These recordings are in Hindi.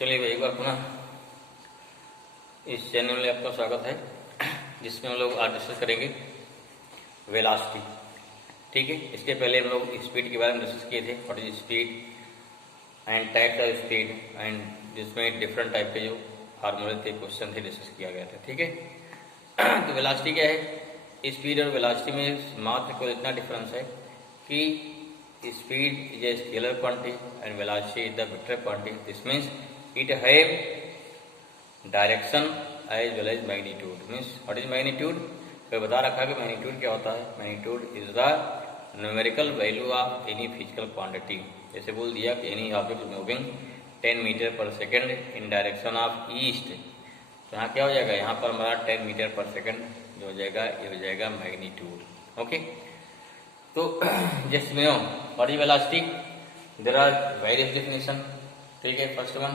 चलिए भाई एक बार पुनः इस चैनल में आपका स्वागत है, जिसमें हम लोग आज डिस्कस करेंगे वेलोसिटी। ठीक है, इसके पहले हम लोग स्पीड के बारे में डिस्कस किए थे, what is speed and types of speed, and जिसमें डिफरेंट टाइप के जो फार्मूले थे, क्वेश्चन थे, डिस्कस किया गया था। ठीक है, तो वेलोसिटी क्या है? स्पीड और वेलोसिटी में मात्र कोई इतना डिफरेंस है कि speed is a scalar quantity and velocity is the vector quantity. This means it have direction as well as magnitude. Means what is magnitude? कोई बता रखा है कि magnitude क्या होता है? Magnitude is the numerical value of any physical quantity. जैसे बोल दिया कि any object is moving 10 metre पर second in direction of east. तो यहाँ क्या हो जाएगा? यहाँ पर हमारा 10 मीटर पर सेकेंड जो हो जाएगा, ये हो जाएगा magnitude. ओके, तो just know what is velocity, there are various definition. ठीक है, फर्स्ट वन,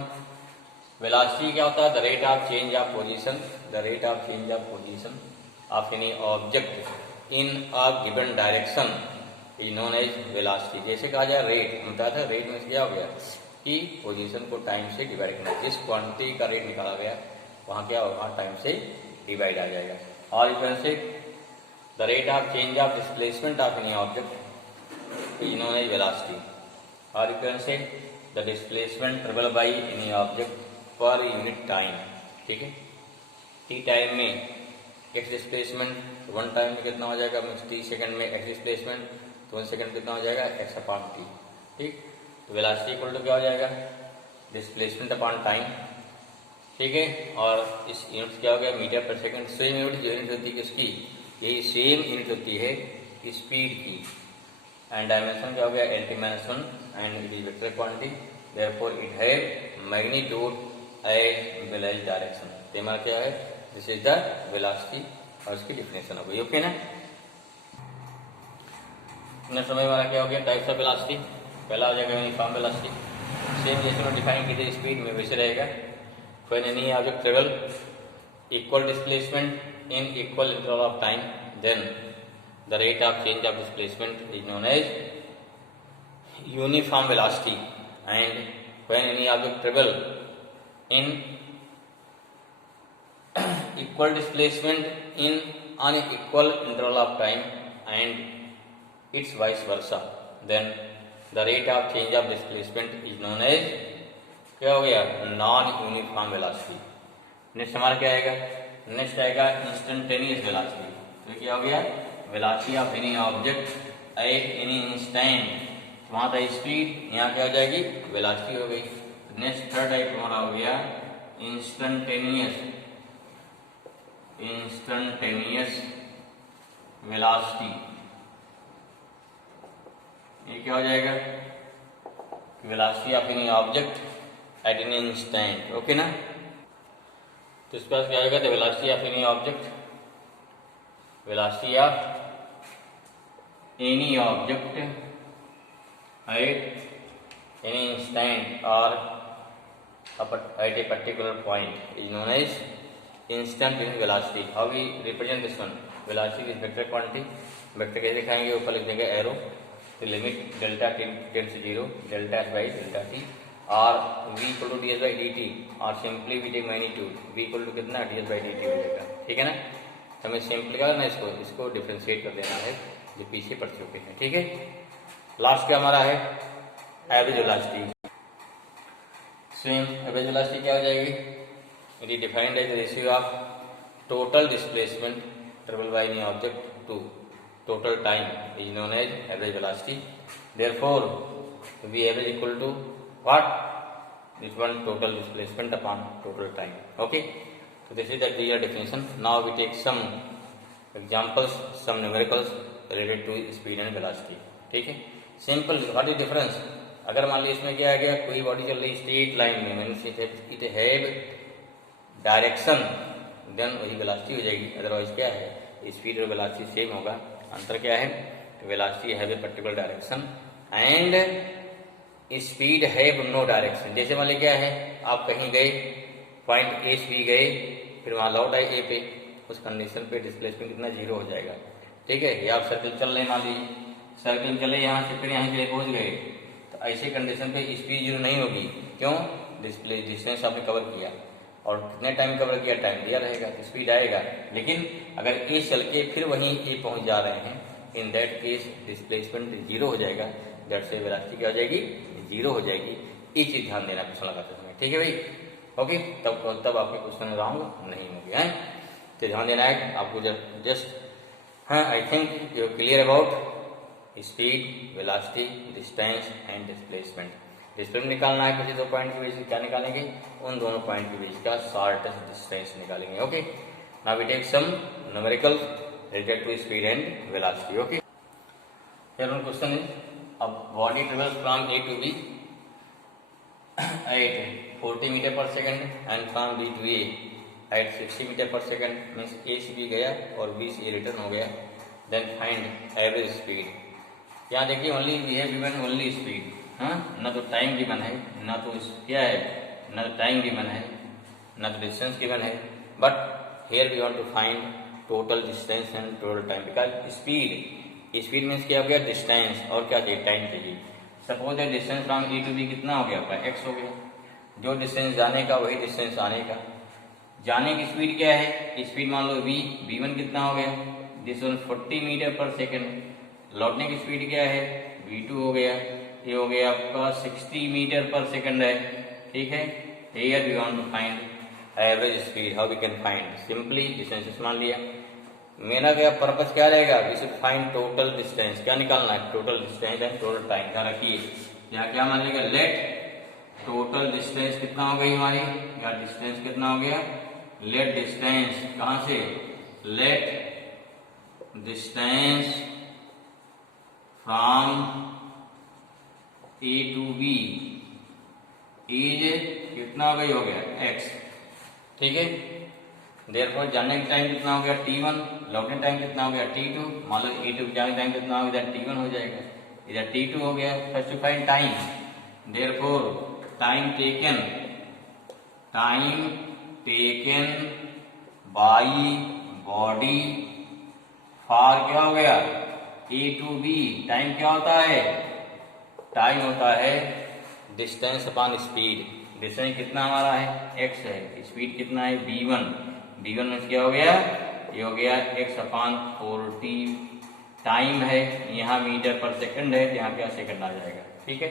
वेलोसिटी क्या होता है? The rate of change of position, the rate of change of position of any object in a given direction is known as velocity. जैसे कहा जाए रेट, हम बताया था रेट में क्या हो गया कि पोजीशन को टाइम से डिवाइड करना, जिस क्वांटिटी का रेट निकाला गया वहाँ क्या होगा, टाइम से डिवाइड आ जाएगा। और इस से the rate of change of displacement of any object is known as velocity, or you can say the displacement traveled by any object per unit time. ठीक है, t टाइम में x डिस्प्लेसमेंट 1 टाइम में कितना हो जाएगा, मीन्स t सेकंड में x डिस्प्लेसमेंट तो 1 सेकंड कितना हो जाएगा, x अपॉन t। ठीक, तो वेलोसिटी इक्वल टू क्या हो जाएगा, डिस्प्लेसमेंट अपॉन टाइम। ठीक है, और इस यूनिट क्या हो गया, मीटर पर सेकंड। सेम यूनिट होती है किसकी, यही सेम यूनिट होती है स्पीड की। एंड डायमेंशन क्या हो गया, L T minus one, and it is vector quantity, therefore it have magnitude as well as direction. तो हमारा क्या है, दिस इज द वेलोसिटी और इसकी डिफिनेशन हो गई। ओके ना, नेक्स्ट समय हमारा क्या हो गया, टाइप्स ऑफ वेलोसिटी। पहला हो जाएगा यूनिफॉर्म वेलोसिटी, सेम जैसे में डिफाइन की थी स्पीड में वैसे रहेगा। When any object travel equal displacement in equal interval of time, then the rate of change of displacement is known as uniform velocity. And when any object travel in equal displacement in unequal interval of time and it's vice versa, then the rate of change of displacement is known as क्या हो गया, नॉन यूनिफॉर्म वेलोसिटी। नेक्स्ट हमारा क्या आएगा, नेक्स्ट आएगा इंस्टेंटेनियस वेलोसिटी। तो क्या हो गया, velocity of any object at any instant. वहां था स्पीड, यहाँ क्या हो जाएगी, वेलोसिटी हो गई। नेक्स्ट थर्ड टाइप हमारा हो गया इंस्टेंटेनियस वेलोसिटी। ये क्या हो जाएगा, velocity of any object at any instant. Okay ना, तो इस पास क्या आएगा, the velocity of any object, velocity of any object at any instant और at a particular point is known as instantaneous velocity. How we represent this one, velocity is vector quantity. Vector कैसे दिखाएंगे, ऊपर लिख देंगे एरो, तो limit delta tends to 0, delta S by delta T, और v equal to D S by D T, और simply we take magnitude, v equal to कितना, D S by D T मिलेगा। ठीक है ना, हमें सिंपली क्या करना है, इसको डिफ्रेंशिएट कर देना है जो पीछे पढ़ चुके हैं। ठीक है, लास्ट क्या हमारा है, average velocity. Same average velocity क्या हो जाएगी, it is defined as ratio of total displacement travel by any object to total time is known as average velocity. Therefore we average equal to what, this one total displacement upon total time. Okay, so this is the clear definition. Now we take some examples, some numericals related to speed and velocity. ठीक है, सिंपल, what is difference, अगर मान लीजिए इसमें क्या आ गया, कोई बॉडी चल रही स्ट्रेट लाइन में, means it have direction, then वही वेलोसिटी हो जाएगी। अदरवाइज क्या है, स्पीड और वेलोसिटी सेम होगा। अंतर क्या है, velocity have a particular direction and speed have no direction. जैसे मान लीजिए क्या है, आप कहीं गए, पॉइंट ए से गए, फिर वहां लौट आए ए पे, उस कंडीशन पे डिस्प्लेसमेंट कितना, 0 हो जाएगा। ठीक है, या आप सर्किल चल रहे, मान लीजिए सर्किल चले यहाँ से, फिर यहाँ के लिए पहुंच गए, तो ऐसे कंडीशन पे स्पीड जीरो नहीं होगी। क्यों? डिस्प्ले डिस्टेंस आपने कवर किया और कितने टाइम कवर किया, टाइम दिया रहेगा तो स्पीड आएगा। लेकिन अगर ए चल के फिर वहीं ए पहुंच जा रहे हैं, in that case displacement zero हो जाएगा, दैट से वेलोसिटी क्या हो जाएगी, जीरो हो जाएगी। ये चीज ध्यान देना क्वेश्चन लगाते समय, ठीक है भाई। ओके, तब आपके क्वेश्चन रॉन्ग नहीं होंगे हैं, तो ध्यान देना है आपको जस्ट। हाँ, I think you clear about speed, velocity, distance and displacement. Displacement निकालना है किसी दो पॉइंट के बीच, क्या निकालेंगे, उन दोनों पॉइंट के बीच का शॉर्टेस्ट डिस्टेंस निकालेंगे। Okay, now we take some numerical related to speed and velocity. Okay, here one question is, a body travels from A to B at 40 meter per second and from B to A at 60 meter per second, means A से B गया और B से A रिटर्न हो गया, then find average speed। यहाँ देखिए only we have given only speed, हाँ, ना तो टाइम गिवन है, ना तो क्या है, ना तो टाइम गिवन है, ना तो डिस्टेंस गिवन है, but here we want to find total distance and total time, because speed means क्या हो गया, डिस्टेंस, और क्या चाहिए, टाइम चाहिए। सपोज है distance from A to B कितना हो गया आपका, एक्स हो गया, जो डिस्टेंस जाने का वही डिस्टेंस आने का। जाने की स्पीड क्या है, स्पीड मान लो वी वन कितना हो गया, दिस वन 40 मीटर पर सेकंड। लौटने की स्पीड क्या है, v2 हो गया, ये हो गया आपका 60 मीटर पर सेकंड है, ठीक है। Here we want to find average speed, how we can find, simply distance मान लिया। मेरा क्या पर्पस क्या रहेगा, we should find total distance, क्या निकालना है, total distance and total time. ध्यान रखिए यहाँ क्या मान लेगा, लेट टोटल डिस्टेंस कितना हो गई हमारी, या डिस्टेंस कितना हो गया, लेट डिस्टेंस, कहां से, let distance from A to B is कितना हो गई, हो गया एक्स, ठीक है। देयरफॉर जाने का टाइम कितना हो गया t1, लौटने टाइम कितना हो गया t2, मान लो e2 जाने टाइम कितना हो गया, t1 हो जाएगा, इधर t2 हो गया। First to find time, therefore time taken by body for क्या हो गया, ए टू बी। टाइम क्या होता है, टाइम होता है डिस्टेंस अपॉन स्पीड। डिस्टेंस कितना हमारा है, x है, स्पीड कितना है v1 में क्या हो गया, ये हो गया x अपॉन 40, टाइम है यहाँ मीटर पर सेकंड है, यहाँ क्या सेकंड आ जाएगा, ठीक है।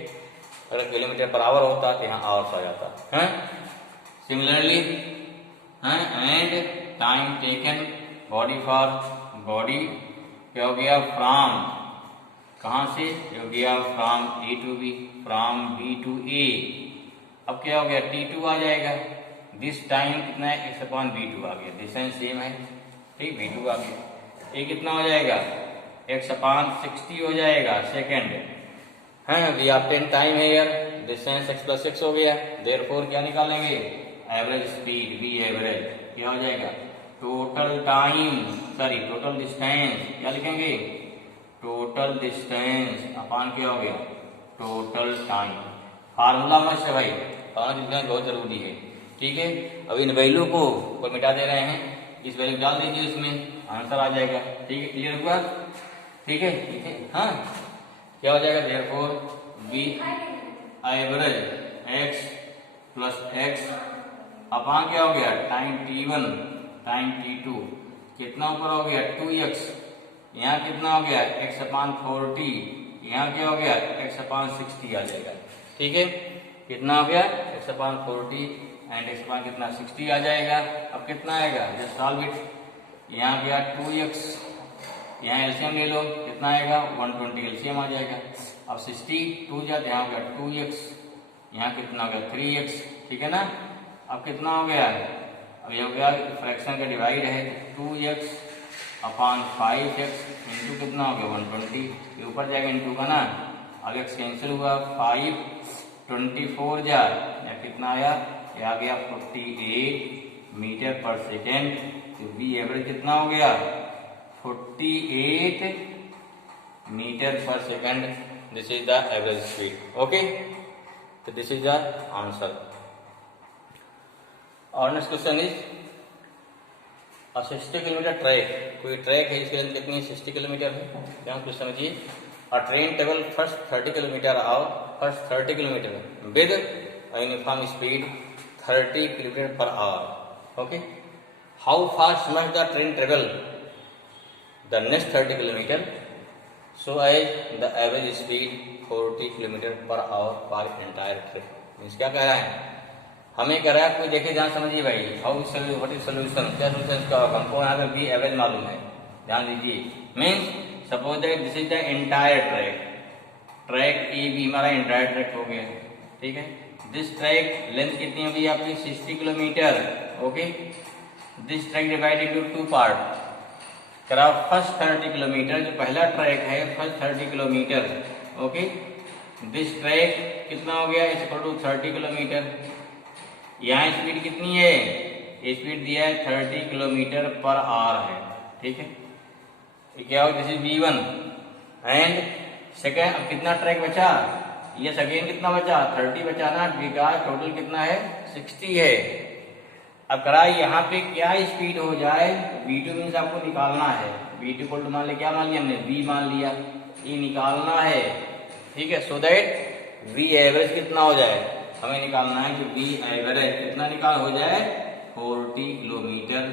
अगर किलोमीटर पर आवर होता तो यहाँ आवर्स आ जाता है। Similarly and time taken body for body क्या हो गया, फ्रॉम कहाँ से, हो गया from A to B, from B to A. अब क्या हो गया, t2 आ जाएगा, दिस टाइम कितना है, x अपॉन v2 आ गया, डिस्टेंस सेम है, ठीक, v2 आ गया। ये कितना हो जाएगा, x अपॉन 60 हो जाएगा सेकेंड, है वी ऑब्टेन टाइम है यार, डिस्टेंस x प्लस 6 हो गया। देयरफॉर क्या निकालेंगे, एवरेज स्पीड, v एवरेज क्या हो जाएगा, total time, sorry total distance, क्या लिखेंगे, टोटल डिस्टेंस अपॉन क्या हो गया, टोटल टाइम। फार्मूला मस्त है भाई, फार्मूला लिखना बहुत जरूरी है, ठीक है। अब इन वैल्यू को ऊपर मिटा दे रहे हैं, इस वैल्यू डाल दीजिए, उसमें आंसर आ जाएगा, ठीक है। क्लियर हुआ, ठीक है, ठीक है, हाँ, क्या हो जाएगा, therefore we average x plus x upon क्या हो गया, टाइम t1 टाइम t2, कितना ऊपर हो गया 2x, यहाँ कितना हो गया x अपॉन 40, यहाँ क्या हो गया x अपॉन 60 आ जाएगा, ठीक है। कितना हो गया x upon 40 and x upon कितना 60 आ जाएगा। अब कितना आएगा, जस्ट सॉल्व इट, यहाँ गया 2x, यहाँ एलसीएम ले लो, कितना आएगा 120 एलसीएम आ जाएगा। अब 60 2 जाते, यहाँ हो गया 2x, यहाँ कितना हो गया 3x, ठीक है ना। अब कितना हो गया, अब ये हो गया फ्रैक्शन का डिवाइड है, 2x अपॉन 5x इंटू कितना हो गया 120, ये ऊपर जाएगा इंटू का ना, अब x कैंसिल हुआ, 5 24 जा, या कितना आया, ये आ गया 48 मीटर पर सेकेंड। तो v एवरेज कितना हो गया 48 मीटर पर second, this is the average speed, okay. तो दिस इज द आंसर। और next question is, 60 kilometre track, कोई ट्रैक है, इसकी लेंथ कितनी है 60 किलोमीटर है। क्या क्वेश्चन समझिए, a train travel first 30 kilometre first 30 kilometre with uniform speed 30 kilometre per hour. Okay, how fast must the train travel the next 30 kilometre so as the average speed 40 kilometre per hour for entire trip. Means क्या कह रहा है, हमें कह रहा है, कोई देखे ध्यान समझिए भाई. हाउ व्हाट इज सोल्यूशन, क्या सोल्यूशन का होगा, हमको यहाँ पे बी एवरेज मालूम है, ध्यान दीजिए. Means suppose that this is the entire track, track A B हमारा एंटायर ट्रैक हो गया, ठीक है. दिस ट्रैक लेंथ कितनी होगी आपकी 60 kilometre. Okay, this track divided into 2 part. करा फर्स्ट 30 किलोमीटर, जो पहला ट्रैक है first 30 kilometre. Okay, this track कितना हो गया, इज इक्वल टू 30 किलोमीटर. यहाँ स्पीड कितनी है, स्पीड दिया है 30 किलोमीटर पर आवर है, ठीक है. ये क्या हो, this is V1 and second. अब कितना ट्रैक बचा, ये सेकेंड कितना बचा, 30 बचा ना, बिकॉज टोटल कितना है 60 है. अब करा यहाँ पे क्या स्पीड हो जाए, V2 मीन्स आपको निकालना है. V2 को मान लिया, क्या मान लिया हमने, V मान लिया, ये निकालना है, ठीक है. सो दैट V एवरेज कितना हो जाए, हमें निकालना है कि V एवरेज कितना निकाल हो जाए, 40 किलोमीटर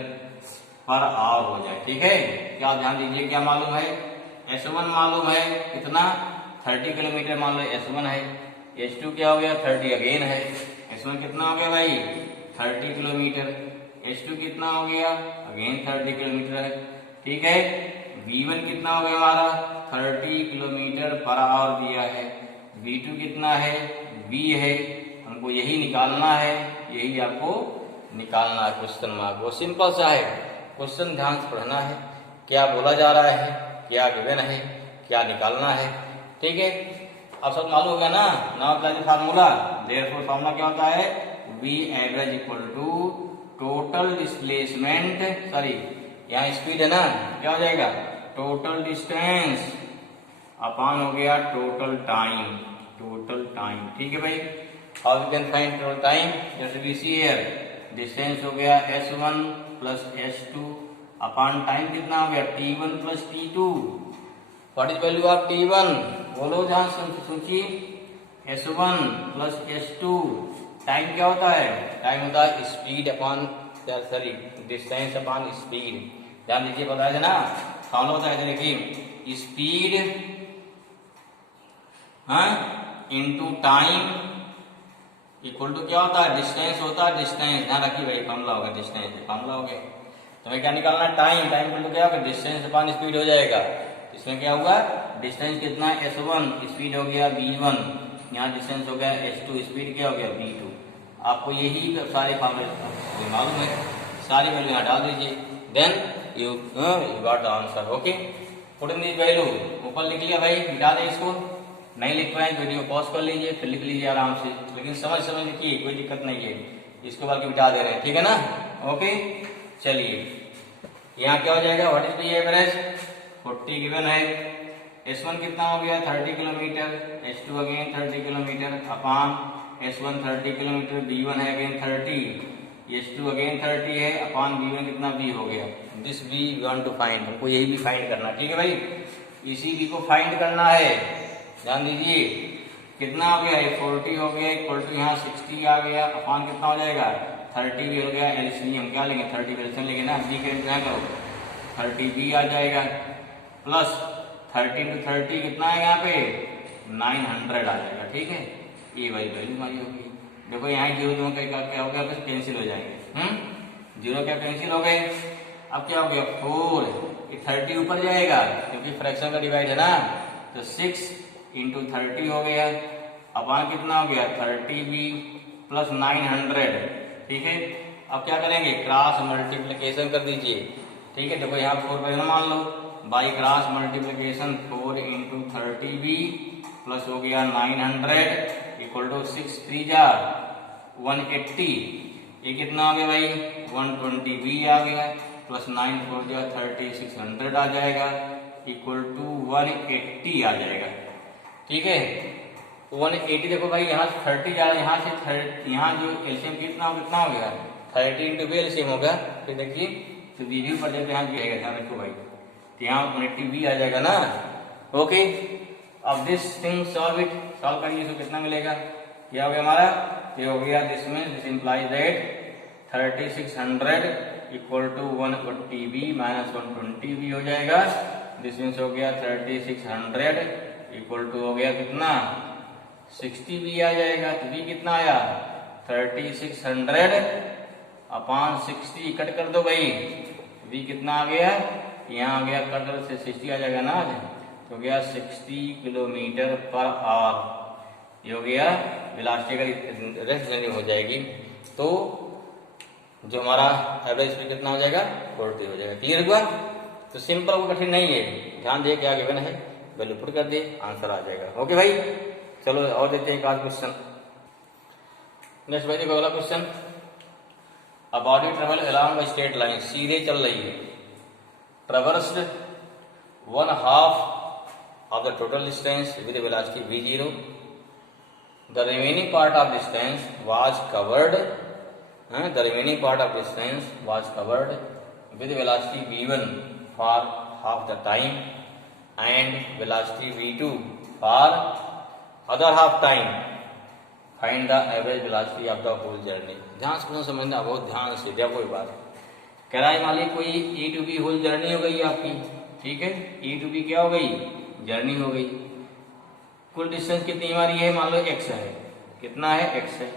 पर आवर हो जाए, ठीक है. क्या ध्यान दीजिए, क्या मालूम है, S1 मालूम है कितना 30 किलोमीटर मान लो S1 है. S2 क्या हो गया 30 अगेन है. S1 कितना हो गया भाई 30 किलोमीटर. S2 कितना हो गया अगेन 30 किलोमीटर है, ठीक है. V1 कितना हो गया हमारा 30 किलोमीटर पर आवर दिया है. V2 कितना है V है, हमको यही निकालना है, यही आपको निकालना है. क्वेश्चन मार्क वो सिंपल सा है, क्वेश्चन ध्यान से पढ़ना है, क्या बोला जा रहा है, क्या गिवन है, क्या निकालना है, ठीक है. अब सब मालूम हो गया ना. Now apply the formula. Therefore formula क्या होता है, V average equal to total displacement, sorry यहाँ स्पीड है ना, क्या हो जाएगा टोटल डिस्टेंस अपॉन हो गया टोटल टाइम, टोटल टाइम, ठीक है भाई. How we can find total time, जैसे वी सी हियर डिस्टेंस हो गया S1 plus S2 upon time कितना हो गया T1 plus T2. What is value of T1, बोलो ध्यान सोचिए. S1 प्लस S2, टाइम क्या होता है, टाइम होता है speed upon, sorry distance upon speed. ध्यान दीजिए, बताया था ना फॉर्मूला होता है, देखिए speed into time equal to क्या होता है डिस्टेंस होता है, डिस्टेंस ध्यान रखिए भाई, फॉर्मूला होगा डिस्टेंस, फॉर्मूला हो गया. तो हमें क्या निकालना है, टाइम, टाइम इक्वल टू क्या होगा डिस्टेंस अपॉन स्पीड हो जाएगा. इसमें क्या होगा डिस्टेंस कितना S1, स्पीड हो गया V1, यहाँ डिस्टेंस हो गया S2, स्पीड क्या हो गया V2. आपको यही सारे फॉर्मूले मालूम है, सारी वैल्यू यहाँ डाल दीजिए, then you got the answer. Okay, put in this value, ऊपर लिख लिया भाई, मिटा दें इसको, नहीं लिख पाए वीडियो पॉज कर लीजिए, फिर लिख लीजिए आराम से, लेकिन समझ लिखिए, कोई दिक्कत नहीं है. इसको बाकी मिटा दे रहे हैं, ठीक है ना. ओके, चलिए यहाँ क्या हो जाएगा, what is the average 40 given है. S1 कितना हो गया 30 kilometre, S2 again 30 kilometre upon S1 30 kilometre, B1 है अगेन 30, S2 अगेन 30 है अपॉन B1 कितना B हो गया. This B we want to find, हमको यही भी फाइंड करना, ठीक है भाई. इसी B को फाइंड करना है, ध्यान दीजिए. कितना हो गया 40 हो गया इक्वल टू यहाँ 60 आ गया अपॉन कितना हो जाएगा 30 भी हो गया. एलसीएम क्या लेंगे 30 का एलसीएम लेंगे ना, B का क्या करो 30B आ जाएगा प्लस 30 into 30 कितना है यहाँ पे 900 आ जाएगा, ठीक है. ये वाली वैल्यू हमारी होगी. देखो यहाँ जीरो दोनों का क्या हो गया, बस कैंसिल हो जाएंगे. जीरो क्या कैंसिल हो गए. अब क्या हो गया 4, 30 ऊपर जाएगा क्योंकि फ्रैक्शन का डिवाइड है ना, तो 6 into 30 हो गया अपॉन कितना हो गया 30B प्लस 900, ठीक है. अब क्या करेंगे क्रॉस मल्टीप्लीकेशन कर दीजिए, ठीक है. देखो यहाँ 4 पर मान लो, by cross multiplication 4 into 30B plus हो गया 900 इक्वल टू 6 3 जा 180. ये कितना आ गया भाई 120B आ गया प्लस 9 4 जा 30 600 आ जाएगा इक्वल टू 180 आ जाएगा, ठीक है. 180 देखो भाई यहाँ 30 जा रहा है, यहाँ से यहाँ जो एलसीएम कितना हो गया 30 इंटू भी एलसीएम होगा. फिर देखिए तो वीडियो पर जब यहाँ दिया ध्यान रखो भाई, तो यहाँ 180B आ जाएगा ना. ओके, अब this thing solve it, solve करिए, इसको कितना मिलेगा, क्या हो गया हमारा, ये हो गया this means this implies that 3600 equal to 180V minus 120V हो जाएगा। दिस मीन्स हो गया 3600 इक्वल टू हो गया कितना 60V आ जाएगा। तो V कितना आया 3600 अपॉन 60, कट कर दो भाई, V कितना आ गया, यहाँ आ गया कट से 60 आ जाएगा ना, तो हो गया 60 किलोमीटर पर आवर। ये हो गया वेलोसिटी अगर रेस्ट जनरेट हो जाएगी तो जो हमारा एवरेज स्पीड कितना हो जाएगा 40 हो जाएगा। क्लियर हुआ? तो सिंपल, वो कठिन नहीं है, ध्यान दे क्या गिवन है, वैल्यू पुट कर दे, आंसर आ जाएगा। ओके भाई, चलो और देखते हैं एक आध क्वेश्चन। नेक्स्ट भाई देखो अगला question, a body travel along a straight line, सीधे चल रही है, traversed 1/2 of the total distance with a velocity v0, the remaining part of distance was covered with velocity v1 for half the time and velocity v2 for other half time. Find the average velocity of the whole journey. ध्यान से समझना, बहुत ध्यान से देखो एक बात, कह रहा है मान ली कोई ए टू बी होल जर्नी हो गई आपकी, ठीक है, ए टू बी क्या हो गई, जर्नी हो गई। कुल डिस्टेंस कितनी हमारी है, मान लो x है, कितना है x है,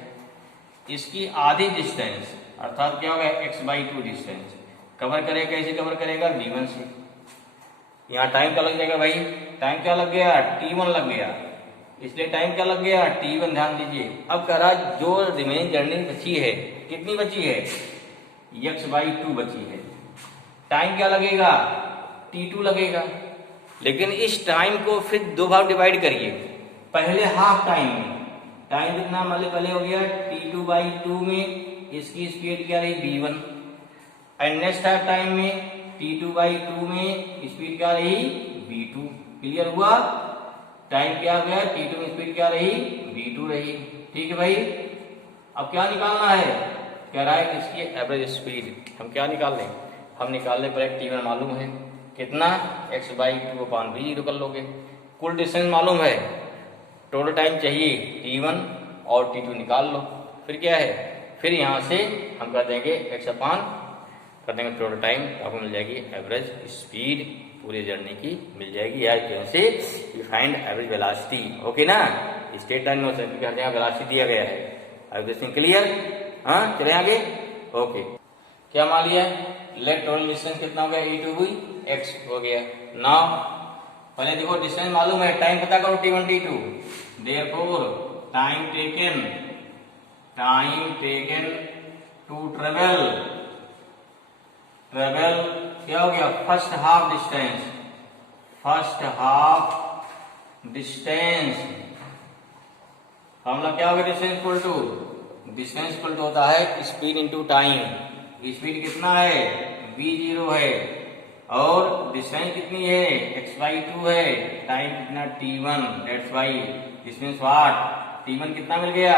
इसकी आधी डिस्टेंस अर्थात क्या होगा x/2 डिस्टेंस कवर करेगा, कैसे कवर करेगा, v1 से। यहाँ टाइम क्या लग जाएगा भाई, टाइम क्या लग गया, t1 लग गया, इसलिए टाइम क्या लग गया, t1। ध्यान दीजिए, अब कह रहा जो रिमेनिंग जर्नी बची है, कितनी बची है, x/2 बची है, टाइम क्या लगेगा, t2 लगेगा। लेकिन इस टाइम को फिर दो भाग डिवाइड करिए, पहले हाफ टाइम में, टाइम कितना मान लो पहले हो गया t2/2 में, इसकी स्पीड क्या रही v1, and next half time में t2/2 में स्पीड क्या रही v2। क्लियर हुआ, टाइम क्या गया, t2 में स्पीड क्या रही v2 रही। ठीक है भाई, अब क्या निकालना है, कह रहा है इसकी एवरेज स्पीड हम क्या निकाल लें, हम निकालने पर t1 मालूम है कितना, x/2 अपॉन v0 कर लोगे, कुल डिस्टेंस मालूम है, टोटल टाइम चाहिए t1 और t2 निकाल लो, फिर क्या है, फिर यहाँ से हम कर देंगे x अपॉन कर देंगे टोटल टाइम, आपको मिल जाएगी एवरेज स्पीड पूरे जर्नी की मिल जाएगी, या जैसे you find average velocity. Okay ना, स्टेट टाइम में वेलोसिटी दिया गया है। Everything clear? हाँ, चले आगे। ओके, क्या मान लिया, लेट टोटल डिस्टेंस कितना हो गया, e टू बी x हो गया। नाउ पहले देखो डिस्टेंस मालूम है, टाइम पता करो t1 t2, therefore time taken to travel क्या हो गया, फर्स्ट हाफ डिस्टेंस फॉर्मूला क्या होगा, डिस्टेंस इक्वल टू होता है स्पीड इंटू टाइम। स्पीड कितना है, v0 है, और डिस्टेंस कितनी है, x/2 है, टाइम कितना t1, that's why this means what, t1 कितना मिल गया,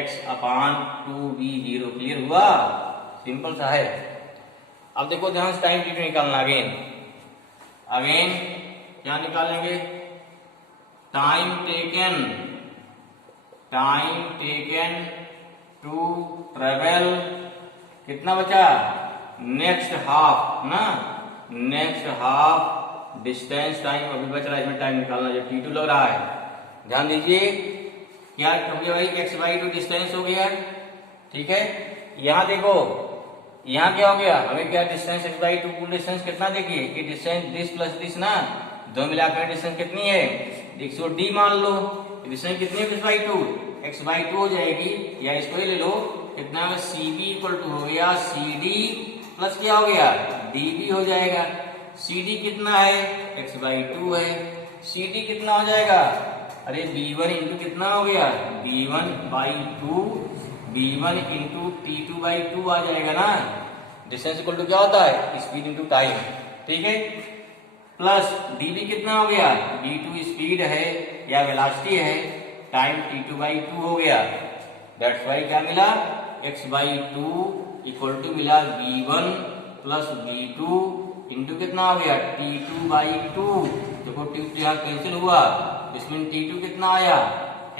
x/2 v0। क्लियर हुआ, सिंपल सा है। अब देखो ध्यान से टाइम t2 निकालना, अगेन क्या निकालेंगे, टाइम टेकन टू ट्रेवल कितना बचा, नेक्स्ट हाफ ना, नेक्स्ट हाफ डिस्टेंस टाइम अभी बच रहा है, इसमें टाइम निकालना जब t2 लग रहा है। ध्यान दीजिए, क्या हो गया भाई, x/2 डिस्टेंस हो गया, ठीक है। यहाँ देखो, यहाँ क्या हो गया, हमें क्या डिस्टेंस x/2 कुल डिस्टेंस कितना, देखिए कि डिस्टेंस दिस प्लस दिस ना, दो मिलाकर डिस्टेंस कितनी है 100d मान लो, डिस्टेंस कितनी है x/2 हो जाएगी, या इसको ही ले लो, कितना cb इक्वल टू हो गया cd प्लस क्या हो गया db हो जाएगा। cd कितना है, x/2 है, cd कितना हो जाएगा, अरे b1 इंटू कितना हो गया, b1/2, b1 इंटू t2/2 आ जाएगा ना। डिस्टेंस इक्वल टू क्या होता है, स्पीड इंटू टाइम, ठीक है, प्लस db कितना हो गया, d2 स्पीड है या वेलोसिटी है, टाइम t2/2 हो गया, दैट्स वाई क्या मिला, x/2 इक्वल टू मिला b1 प्लस b2 इंटू कितना हो गया t2/2। देखो t2 यहाँ कैंसिल हुआ, इसमें T2 कितना आया,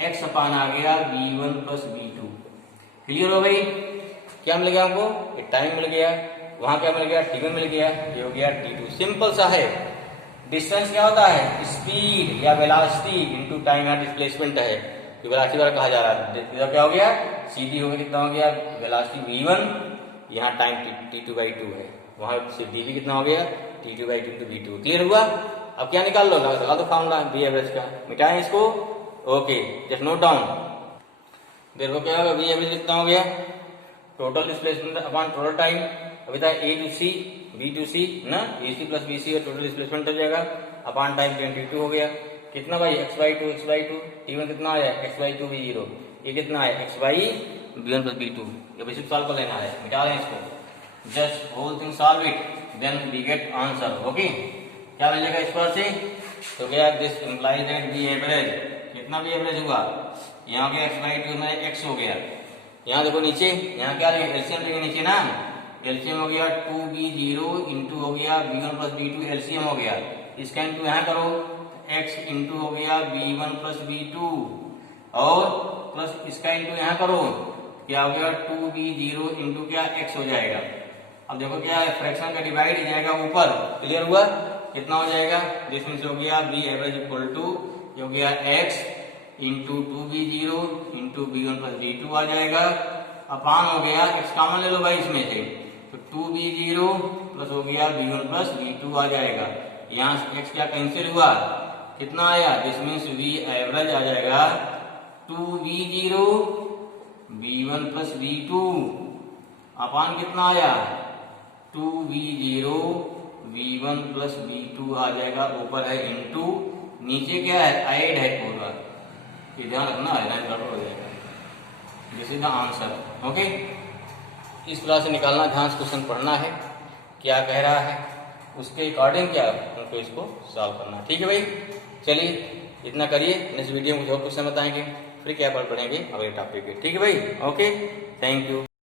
x अपान आ गया V1 प्लस V2। क्लियर हो गई? क्या मिल गया हमको, ये टाइम मिल गया, वहां क्या मिल गया, T1 मिल गया, ये हो गया T2। सिंपल सा है। डिस्टेंस क्या होता है, स्पीड या वेलोसिटी इनटू टाइम या डिस्प्लेसमेंट है, तो वेलोसिटी बार कहा जा रहा है। इधर क्या हो गया, सीधी हो गया, कितना हो गया वेलोसिटी V1, यहाँ टाइम T2/2 है, वहां से dv कितना हो गया T2/2 इंटू V2। क्लियर हुआ? अब क्या निकाल लो, लगा दो फॉर्मूला V एवरेज का, मिटाएं इसको। Okay, just note down. देखो क्या होगा, V एवरेज कितना हो गया, total displacement upon total time. अभी था A to C B to C ना, AC प्लस BC और टोटल डिस्प्लेसमेंट हो जाएगा अपॉन टाइम T2 हो गया। कितना भाई, x/2 T1 कितना आया, x/2 V0, ये कितना है x/V1 प्लस V2। ये बेसिक सॉल्व कर लेना है, मिटा लें इसको, just whole thing solve it, then we get answer. Okay, क्या मिल जाएगा इस पर से, तो क्या this implies that V average, कितना V एवरेज हुआ, यहाँ के x/2 में x हो गया, यहाँ देखो नीचे, यहाँ क्या लेंगे, एलसीएम लेंगे नीचे ना, एलसीएम हो गया 2b0 इंटू हो गया b1 प्लस b2, एलसीएम हो गया, इसका इंटू यहाँ करो, x इंटू हो गया b1 प्लस b2 और प्लस इसका इंटू यहाँ करो, क्या हो गया 2b0 इंटू क्या x हो जाएगा। अब देखो क्या है, फ्रैक्शन का डिवाइड हो जाएगा ऊपर। क्लियर हुआ? कितना हो जाएगा, जिसमें से हो गया b एवरेज इक्वल टू हो गया x into 2b0 into b1 plus b2 आ जाएगा, अपान हो गया x कॉमन ले लो भाई इसमें से, तो 2b0 प्लस हो गया b1 प्लस b2 आ जाएगा। यहाँ से x क्या कैंसिल हुआ, कितना आया, जिसमें से v एवरेज आ जाएगा 2b0 b1 प्लस b2 अपान कितना आया 2b0 v1 प्लस v2 आ जाएगा, ऊपर है इंटू, नीचे क्या है ऐड है पूरा, ये ध्यान रखना है, लाइन गड़बड़ हो जाएगा। This is the answer. Okay, इस तरह से निकालना, ध्यान से क्वेश्चन पढ़ना है, क्या कह रहा है उसके अकॉर्डिंग क्या उनको इसको सॉल्व करना। ठीक है भाई, चलिए इतना करिए, नेक्स्ट वीडियो में कुछ और क्वेश्चन बताएंगे, फिर क्या पढ़ेंगे अगले टॉपिक पे। ठीक है भाई, ओके, थैंक यू।